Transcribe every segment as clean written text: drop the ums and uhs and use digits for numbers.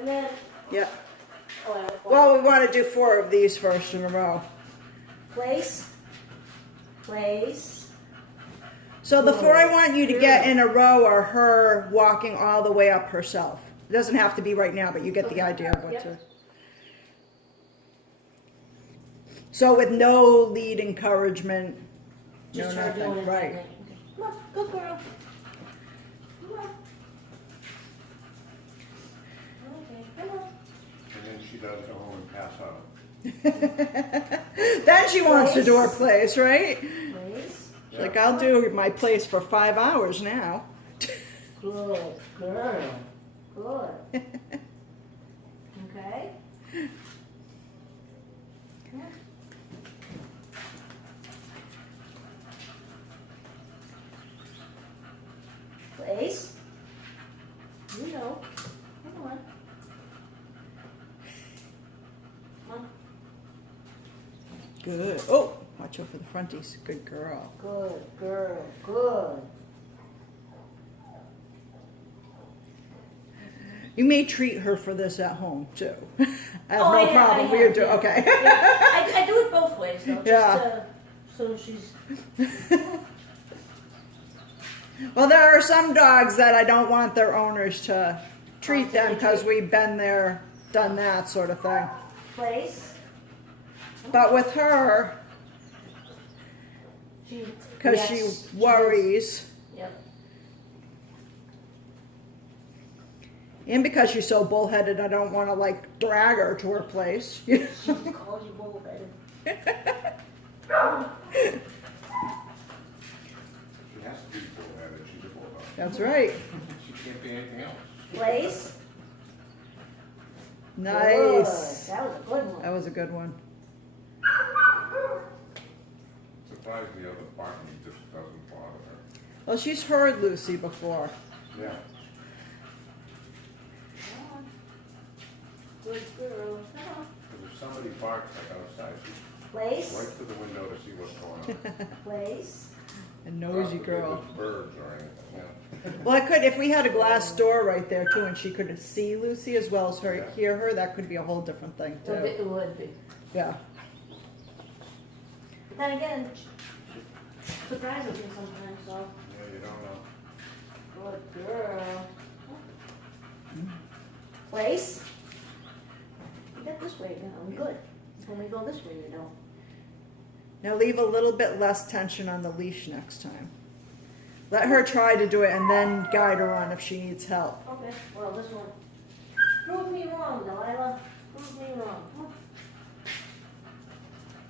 And then, Yeah. oh, Well, we want to do 4 of these first in a row. place, place. So the 4 I want you to get in a row are her walking all the way up herself. It doesn't have to be right now, but you get the idea of what Yep. to. So with no lead encouragement, Just no her doing nothing. it. Right. Okay. Come on, good girl. Come on. Okay, come on. And then she does go home and pass out. Then she wants to do her place, right? Place. She's like, I'll do my place for 5 hours now. Good girl. Good. Okay. Come on. Place. You know. Come on. Come on. Good. Oh, watch out for the fronties. Good girl. Good girl. Good. You may treat her for this at home too. I have Oh, no I problem. have, We do yeah. okay. Yeah. I do it both ways though. Just Yeah. so she's. Well, there are some dogs that I don't want their owners to treat them because we've been there, done that sort of thing. Place. But with her, She. because yes, she worries, Yep. and because she's so bullheaded, I don't want to like drag her to her place. She just calls you bullheaded. She has to be bullheaded. She's a bulldog. That's right. She can't be anything else. Place. Nice. Good. That was a good one. That was a good one. Surprised the other barking just doesn't bother her. Well, she's heard Lucy before. Yeah. Come on. Good girl. Come on. Because if somebody barks like outside, she's Place. right to the window to see what's going on. Place. A nosy God forbid girl. there's birds or anything. Yeah. Well, I could, if we had a glass door right there too, and she could see Lucy as well as her Yeah. hear her, that could be a whole different thing too. It would be. Yeah. But then again, surprises me sometimes, so. Yeah, you don't know. Good girl. Place. You get this way now, I'm good. When we go this way, you don't. Now leave a little bit less tension on the leash next time. Let her try to do it and then guide her on if she needs help. Okay, well, this one. Prove me wrong, Delilah. Prove me wrong. Come on.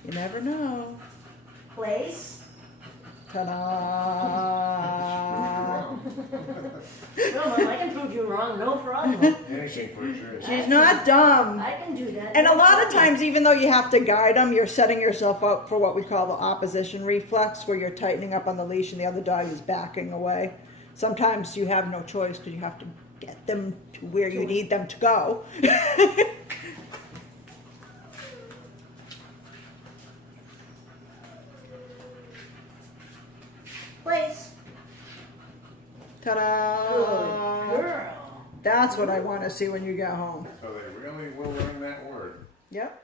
You never know. Place. Ta-da! No, Mom, I can prove you wrong, no problem. Anything for sure. She's not dumb. I can do that. And a no lot of problem. times, even though you have to guide them, you're setting yourself up for what we call the opposition reflex, where you're tightening up on the leash and the other dog is backing away. Sometimes you have no choice because you have to get them to where you need them to go. Place. Ta-da! Good girl. That's what I want to see when you get home. So they really will learn that word. Yep.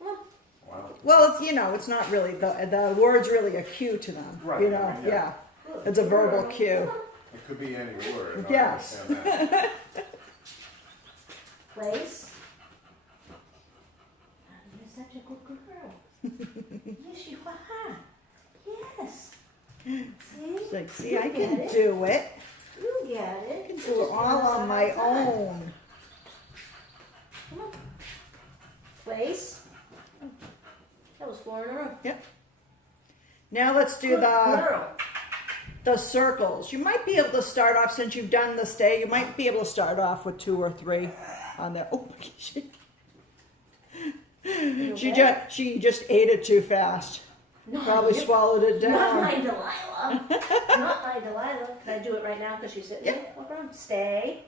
Well, Wow. Well, it's, it's not really, the word's really a cue to them. Right, Yeah. yeah. good It's a verbal girl. cue. It could be any word. I Yes. understand that. Place. You're such a good girl. Yes, you are. Yes. See? It's like, see, I You can get it. do it. You get it. I can do it all on my own. Come on. Place. That was 4 in a row. Yep. Now let's do Good the girl. circles. You might be able to start off, since you've done this day, you might be able to start off with 2 or 3 on there. Oh, she just ate it too fast. No, Probably you- swallowed it Not down. my Delilah. Not my Delilah. Can I do it right now because she's sitting there? Hold on. Stay.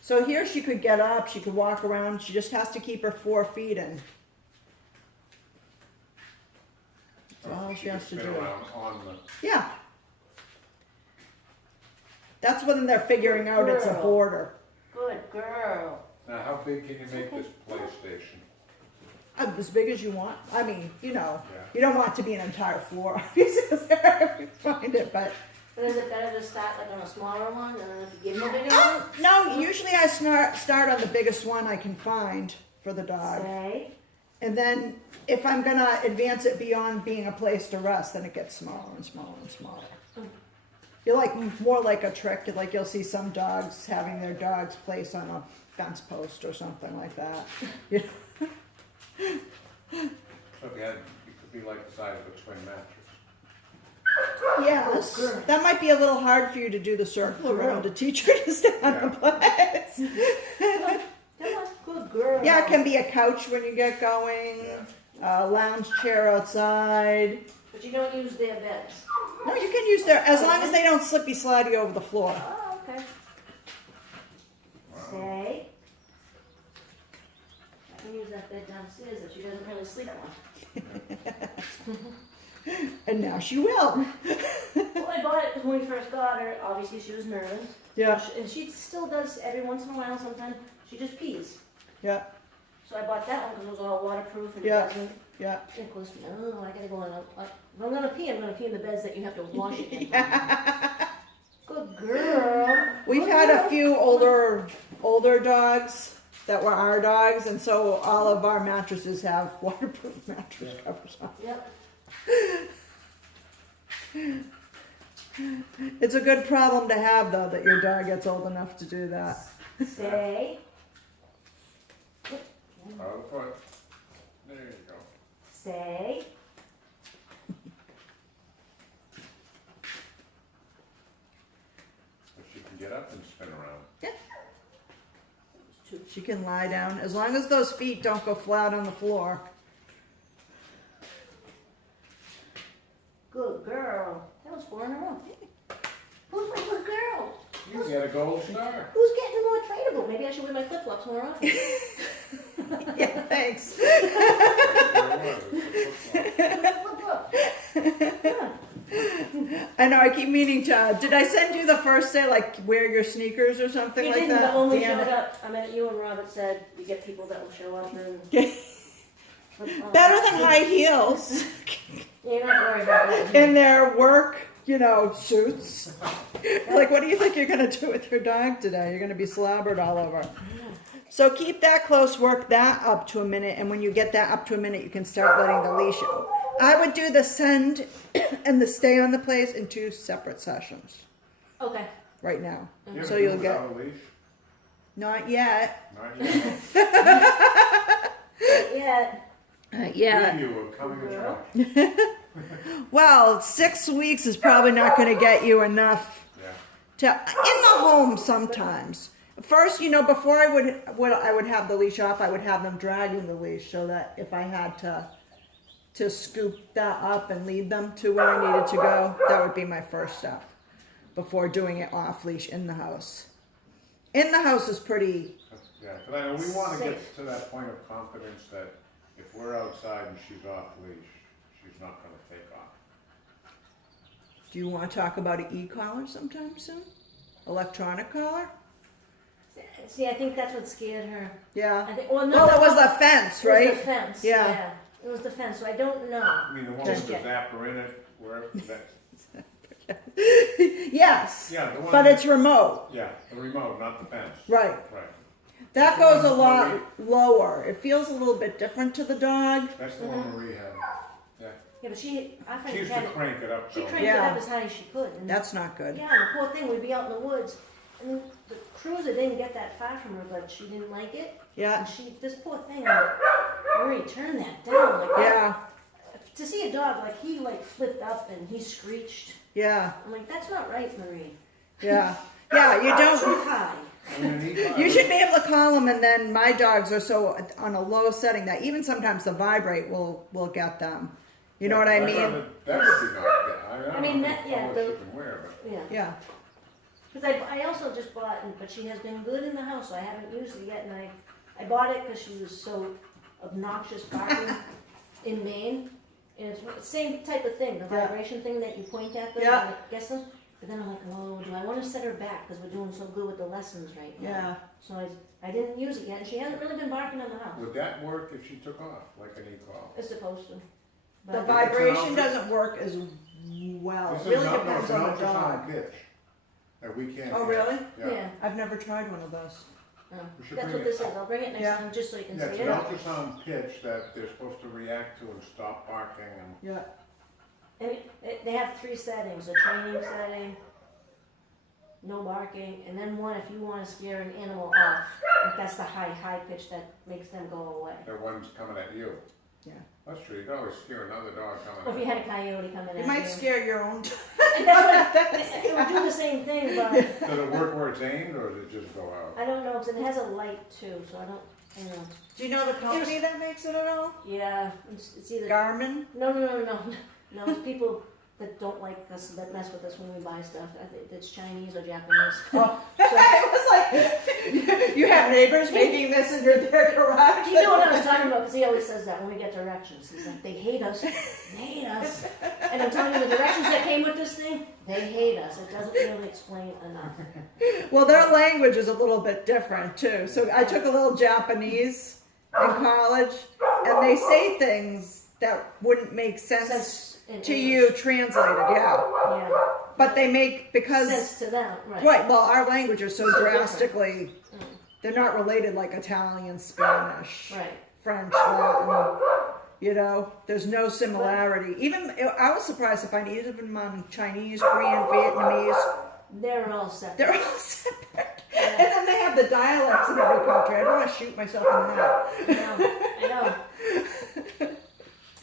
So here she could get up, she could walk around, she just has to keep her 4 feet in. That's all she has to Spin do. around on the. Yeah. That's when they're figuring out it's a Girl. border. Good girl. Now, how big can you make this PlayStation? As big as you want. I mean, you know, Yeah. you don't want it to be an entire floor, obviously, if you find it, but. But is it better to start like on a smaller one and then if you give them a bigger one? No, usually I start on the biggest one I can find for the dog. Say. And then if I'm gonna advance it beyond being a place to rest, then it gets smaller and smaller and smaller. You're like more like a trick. Like you'll see some dogs having their dogs placed on a fence post or something like that. Yeah. So if you had, it could be like the size of a twin mattress. Yes, Oh, good. that might be a little hard for you to do the circle around to teach her to stay on the place. Come on, good girl. Yeah, it can be a couch when you get going, a lounge chair outside. But you don't use their beds. No, you can use their, as long as they don't slippy slidey over the floor. Oh, okay. Say. I can use that bed downstairs that she doesn't really sleep on. And now she will. Well, I bought it when we first got her. Obviously, she was nervous. Yeah, And she still does every once in a while. Sometimes she just pees. yeah, So I bought that one because it was all waterproof and Yeah. it doesn't. yeah. It goes, oh, I gotta go on. If I'm gonna pee, I'm gonna pee in the beds that you have to wash again. Good girl. We've had a few older dogs that were our dogs, and so all of our mattresses have waterproof mattress covers on. Yep. It's a good problem to have, though, that your dog gets old enough to do that. Say. Out of the foot. There you go. Say. If she can get up and spin around. She can lie down, as long as those feet don't go flat on the floor. Good girl. That was 4 in a row. Who's my good girl? You get a gold star. Who's getting more tradable? Maybe I should wear my flip flops more often. Yeah, thanks. I know, I keep meaning to, did I send you the first day, like, wear your sneakers or something You like didn't, that? but when we Damn showed it. up, I met you and Robert said you get people that will show up and. Better than high heels Yeah, you're not worried about that. in their work, suits. Like, what do you think you're going to do with your dog today? You're going to be slobbered all over. So keep that close, work that up to a minute, and when you get that up to a minute, you can start letting the leash out. I would do the send and the stay on the place in 2 separate sessions Okay. right now. You So ever you'll do get, without a leash? not yet. Not yet. Yeah. Preview of coming attraction. Well, 6 weeks is probably not going to get you enough Yeah. to, in the home sometimes. First, before I would have the leash off, I would have them dragging the leash so that if I had to scoop that up and lead them to where I needed to go, that would be my first step before doing it off leash in the house. In the house is pretty, Yeah, but I know we want to Safe. get to that point of confidence that if we're outside and she's off leash, she's not going to take off. do you want to talk about an e-collar sometime soon? Electronic collar? See, I think that's what scared her. Yeah. I think. Well, no. Well, it was the fence, It was right? the fence. Yeah. Yeah. It was the fence. So I don't know. I mean, the one with the Okay. zapper in it, where that, Yes. yeah, the one. But it's remote. Yeah, the remote, not the fence. Right. Right. That goes a lot lower. It feels a little bit different to the dog. That's the one Marie had. Yeah. Yeah, but I She think used had to it. crank it up She though. cranked it Yeah. up as high as she could. And That's not good. yeah, the poor thing. We'd be out in the woods, and the cruiser didn't get that far from her, but she didn't like it. Yeah. And this poor thing, Marie, turn that down. Like that. Yeah. To see a dog he flipped up and he screeched. Yeah. I'm like, that's not right, Marie. Yeah. Yeah. You don't. Too high. I mean, You should be able to call them, and then my dogs are so on a low setting that even sometimes the vibrate will get them. You know what I mean? That would be knocked down. I mean, don't that- know yeah, how much the- you can wear, but Yeah. Yeah. Because I also just bought, but she has been good in the house, so I haven't used it yet. And I bought it because she was so obnoxious barking in Maine. And it's the same type of thing, the Yeah. vibration thing that you point at them Yeah. and it gets them. But then I'm like, oh, do I wanna set her back, cause we're doing so good with the lessons right now. Yeah. So I didn't use it yet, and she hasn't really been barking on the house. Would that work if she took off, like an e-call? It's supposed to. The But vibration doesn't work as well. This It is really no, depends it's on an the dog. ultrasound pitch that we can't. Oh, hear. really? yeah, I've never tried one of those. no. We should That's bring what it. this is. I'll bring it Yeah. next time, just so you can Yeah, it's see an it. ultrasound pitch that they're supposed to react to and stop barking and. Yeah. And they have 3 settings: a training setting, no barking, and then one if you want to scare an animal off. That's the high pitch that makes them go away. The one's coming at you. Yeah. That's true, you can always scare another dog coming Or if at you had a coyote come in You at might you. scare your own. That's what, it would do the same thing, but Does it work where it's aimed, or does it just go out? I don't know, because it has a light too, so I don't know. Do you know the company that makes it at all? Yeah, it's either, Garmin? no, it's people that don't like us, that mess with us when we buy stuff. I think it's Chinese or Japanese. Oh, it was like you have neighbors making this in their garage. You know what I was talking about, because he always says that when we get directions. He's like, they hate us, And I'm telling you, the directions that came with this thing, they hate us. It doesn't really explain enough. Well, their language is a little bit different too. So I took a little Japanese in college, and they say things that wouldn't make sense Sense in to English. you translated. Yeah, Yeah. but they make because Sense to them, right. right. Well, our language is so So different. drastically. Mm. They're not related like Italian, Spanish, Right. French, Latin. You know, there's no similarity. Even I was surprised to find even on Chinese, Korean, Vietnamese, They're all separate. they're all separate. And then they have the dialects in every country. I don't want to shoot myself in the head. I know.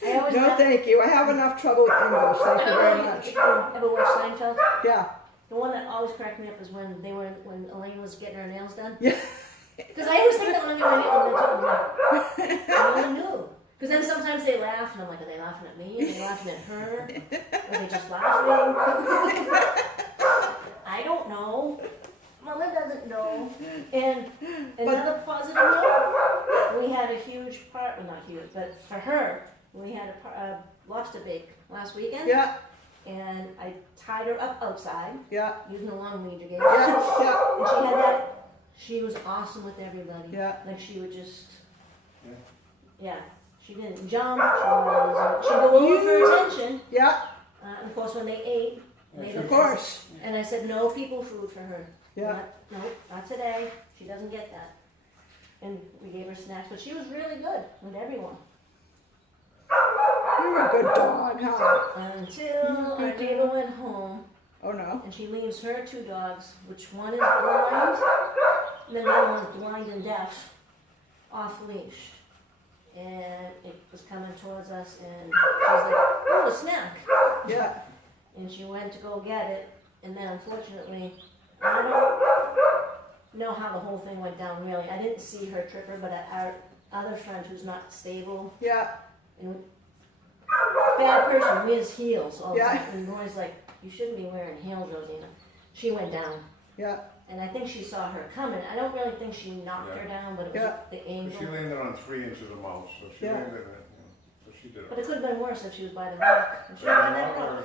I always No, laugh- thank you. I have enough trouble with English. Thank you very much. If you ever watch Seinfeld? Yeah, The one that always cracked me up is when Elaine was getting her nails done. yeah, Because I always think that when I'm getting my nails done, I never knew. Because then sometimes they laugh, and I'm like, are they laughing at me? Are they laughing at her? Are they just laughing? I don't know. Mama doesn't know. And another positive note, we had a huge part, well, not huge, but for her, we had a lobster bake last weekend. yeah, And I tied her up outside yeah, using the long lead you gave. yeah, yeah, And she had that. She was awesome with everybody. yeah. Like she would just, Yeah. yeah. She didn't jump. She'd go over for attention. Yeah, And of course, when they ate, Yeah, they sure. of course. And I said, no people food for her. Yeah. Not today. She doesn't get that. And we gave her snacks, but she was really good with everyone. You're a good dog, huh? Until our neighbor went home. Oh no. And she leaves her 2 dogs, which one is blind, and then the other one's blind and deaf, off leash. And it was coming towards us, and she was like, oh, a snack. Yeah, And she went to go get it, and then unfortunately, I don't know how the whole thing went down really. I didn't see her trip her, but our other friend who's not stable, yeah, and bad person, wears heels all the Yeah. time. And Roy's like, you shouldn't be wearing heels, Rosina. She went down. yeah. And I think she saw her coming. I don't really think she knocked her down, but it was Yeah. the She angle. landed on 3 inches of mouse, so she Yeah. landed it, so she did But it. it could have been worse if she was by the rock. If she was by that rock.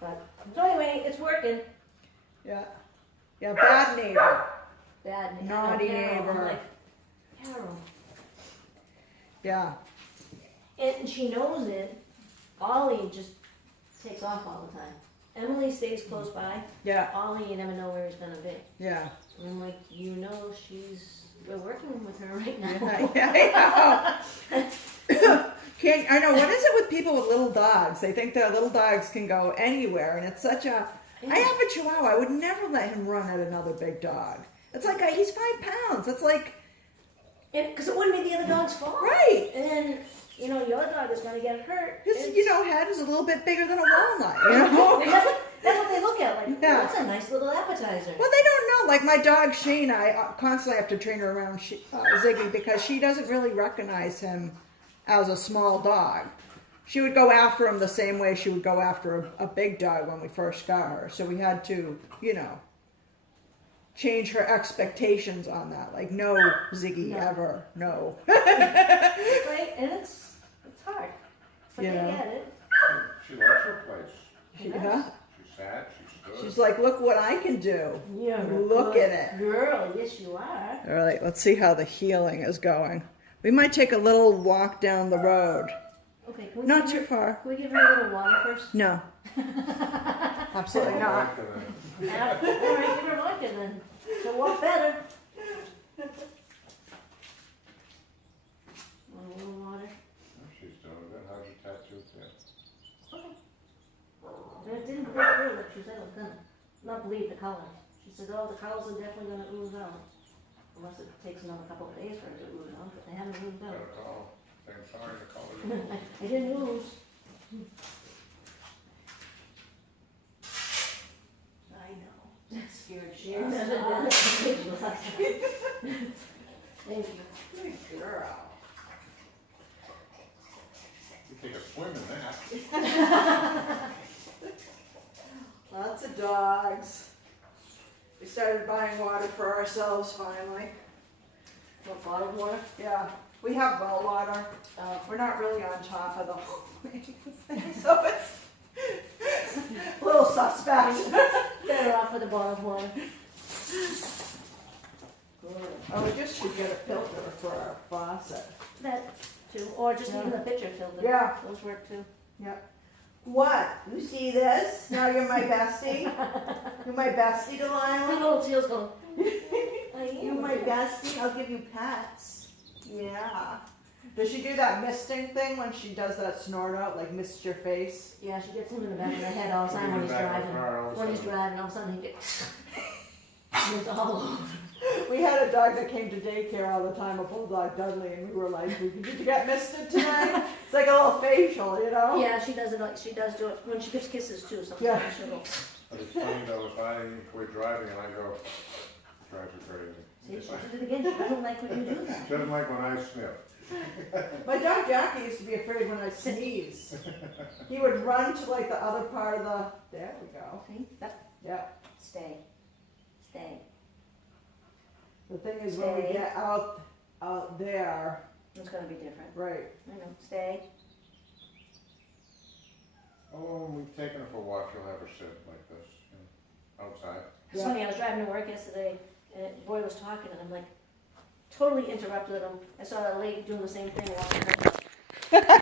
But so anyway, it's working. Yeah. Yeah, bad neighbor. Bad neighbor. Naughty Carol. I'm neighbor. like, Carol. Yeah. And she knows it. Ollie just takes off all the time. Emily stays close by. Yeah. Ollie, you never know where he's gonna be. Yeah. And I'm like, we're working with her right now. Yeah, I know. What is it with people with little dogs? They think their little dogs can go anywhere, and it's such a. I have a Chihuahua. I would never let him run at another big dog. It's like he's 5 pounds. It's like Because it wouldn't be the other dog's fault. right. And then, your dog is going to get hurt. His It's- head is a little bit bigger than a walnut. You know. that's what they look at. Like, Yeah. that's a nice little appetizer. Well, they don't know. Like my dog Shayna, I constantly have to train her around Ziggy because she doesn't really recognize him as a small dog. She would go after him the same way she would go after a big dog when we first got her. So we had to, change her expectations on that. Like, no, Ziggy, No. ever, no. Right? And it's hard. But You they know. get it. She likes her place. She does. Yeah. She's sad, she's She's like, look what I can do. You're a Look good at it. girl. Yes, you are. All right, let's see how the healing is going. We might take a little walk down the road. Okay, can we Not give too her, far. Can we give her a little water first? No, absolutely not. Yeah. All right, give her vodka then. She'll walk better. Want a little water? She's doing good. How's your tattoo fit? Okay. And it didn't break through like she said it was gonna. Not bleed the colors. She said, oh, the colors are definitely gonna ooze out. Unless it takes another couple of days for it to ooze out, but they haven't oozed Got out. a call. Saying sorry, the color. I didn't ooze. I know. That scared She shit. Thank you. Good girl. You take a swim in that. Lots of dogs. We started buying water for ourselves finally. What, bottled water? Yeah, we have well water. We're not really on top of the whole thing, so it's a little suspect. Better off with the bottled water. Good. Oh, we just should get a filter for our faucet. That too, or just Yeah. even a pitcher filter. Yeah. Those work too. Yep. What? You see this? Now you're my bestie? You're my bestie, My Delilah? little tail's going. I am. You my bestie? I'll give you pets. Yeah. Does she do that misting thing when she does that snort out, like mist your face? Yeah, she gets him in the back of the head all the time when he's Back in the driving. car, all of a When he's sudden. driving, all of a sudden he gets. It's all over. We had a dog that came to daycare all the time, a bulldog Dudley, and we were like, did you get misted tonight? It's like a little facial, you know? Yeah, she does it like she does do it when she gives kisses too. Sometimes Yeah. she'll go. But it's funny though, if we're driving and I go, drives her crazy. See, she did it again. She doesn't like when you do that. She doesn't like when I sniff. My dog Jackie used to be afraid when I sneeze. He would run to like the other part of the, there we go. See? That, Yeah. stay. Stay. The thing is when we Stay. get out there, It's gonna be different. right. I know. Stay. Oh, when we've taken her for a walk, she'll have her sit like this, outside. It's Yeah. funny, I was driving to work yesterday, and the boy was talking, and I'm like, totally interrupted him. I saw a lady doing the same thing walking.